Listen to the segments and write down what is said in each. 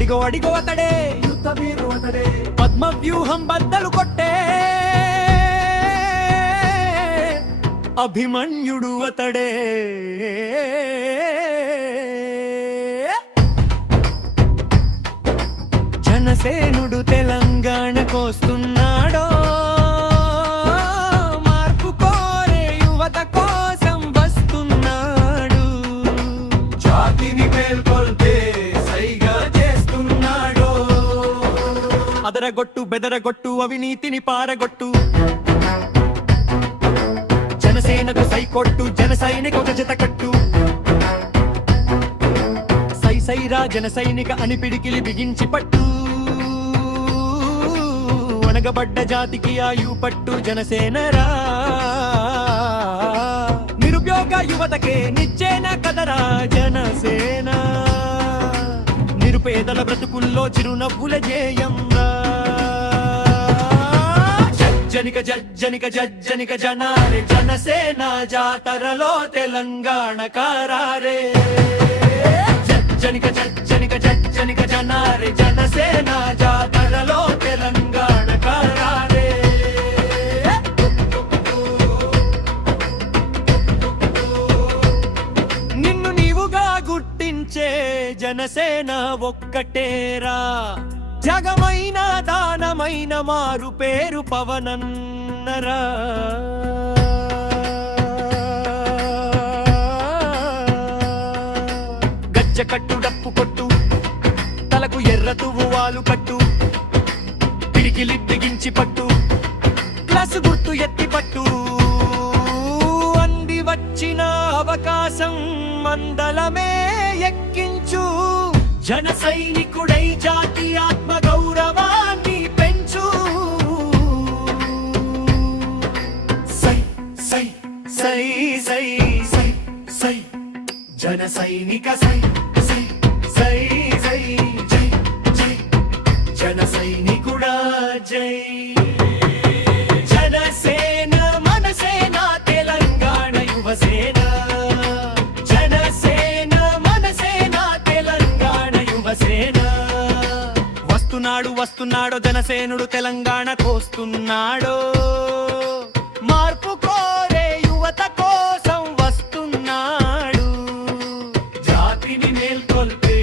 అడిగో అడిగో అతడే పద్మ వ్యూహం బద్దలు కొట్టే అభిమన్యుడు అతడే. జనసేనుడు తెలంగాణకొస్తున్నాడో, మార్పు కోరే యువత కోసం వస్తున్నాడు. జాతిని మేల్కొల్పే సైగా చేస్తున్నాడో. అదరగొట్టు బెదరగొట్టు అవినీతిని పారగొట్టు, జనసేనకు సైకొట్టు, జన సైనిక జత కట్టు. సైరా జన సైనిక అని పిడికిలి బిగించి పట్టు, అనగబడ్డ జాతికి ఆయు పట్టు జనసేనరా. నిరుద్యోగ యువతకే నిచ్చేన కదరా జనసేన, నిరుపేదల బ్రతుకుల్లో చిరునవ్వుల జేయంరా. జనిక జజ్జనిక జజ్జనిక జనారే, జనసేన జాతరలో తెలంగాణ కారారే. జనిక జజ్జనిక జజ్జనిక జనారే, జనసేన జాతరలో తెలంగాణ కారారే. నిన్ను నీవుగా గుర్తించే జనసేన ఒక్కటేరా. జగమైన దానమైన మారు పేరు పవనన్నరా. కట్టు డప్పు కొట్టు, తలకు ఎర్ర తువ్వాలు కట్టు, పిడికిలి బిగించి పట్టు, క్లాసు గుర్తు ఎత్తి పట్టు. అంది వచ్చిన అవకాశం మందలమే ఎక్కించు, జన సైనికుడై జాతి ఆత్మ గౌరవాన్ని పెంచు. సై సై సై సై సై సై జన సైనిక సై సై సై సై జై జై జన సైనికుడా జై. జనసేన మనసేన తెలంగాణ యువసేన, జనసేన మనసేన తెలంగాణ యువసేన. వస్తున్నాడు వస్తున్నాడో జనసేనుడు తెలంగాణకొస్తున్నాడో, మార్పు కోరే యువత కోసం వస్తున్నాడు. జాతిని మేల్కొల్పే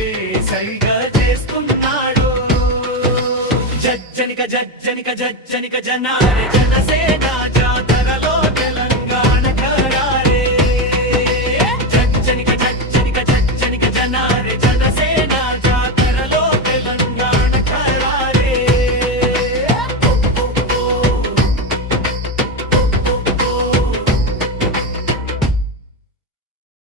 సైగా చేస్తున్నాడు. జజ్జనిక జజ్జనిక జజ్జనిక జనారే, జనసేన జాతి